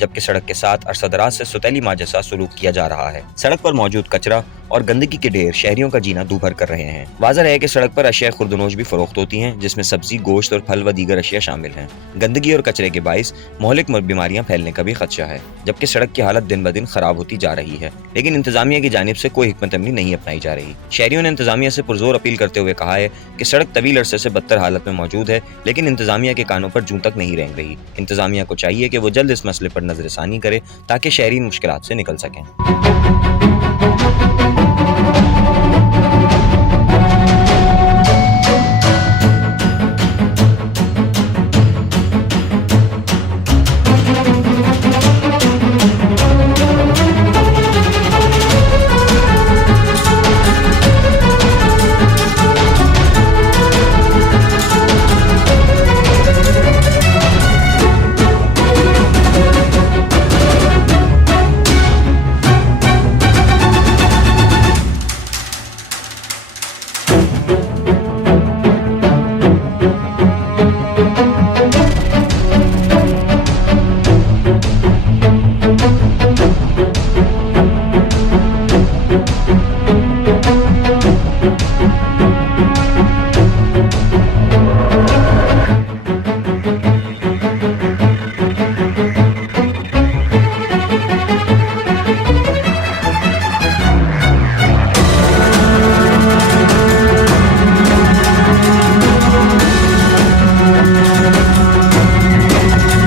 जबकि सड़क के साथ अरसदराज से सुतैली माँ जैसा सलूक किया जा रहा है। सड़क पर मौजूद कचरा और गंदगी के ढेर शहरियों का जीना दूभर कर रहे हैं। वाज़ह है कि सड़क पर अशिया खुर्दनोश भी फरोख्त होती हैं, जिसमें सब्जी, गोश्त और फल व दीगर अशिया शामिल हैं। गंदगी और कचरे के बाइस मोहलिक बीमारियां फैलने का भी खदशा है, जबकि सड़क की हालत दिन ब दिन खराब होती जा रही है, लेकिन इंतजामिया की जानिब से कोई हिकमत अमली नहीं अपनाई जा रही। शहरियों ने इंतजामिया से पुरजोर अपील करते हुए कहा है कि सड़क तवील अरसे से बदतर हालत में मौजूद है, लेकिन इंतजामिया के कानों पर जूं तक नहीं रेंग रही। इंतजामिया को चाहिए कि वो जल्द इस मसले पर नजरसानी करे ताकि शहरी मुश्किलात से निकल सकें।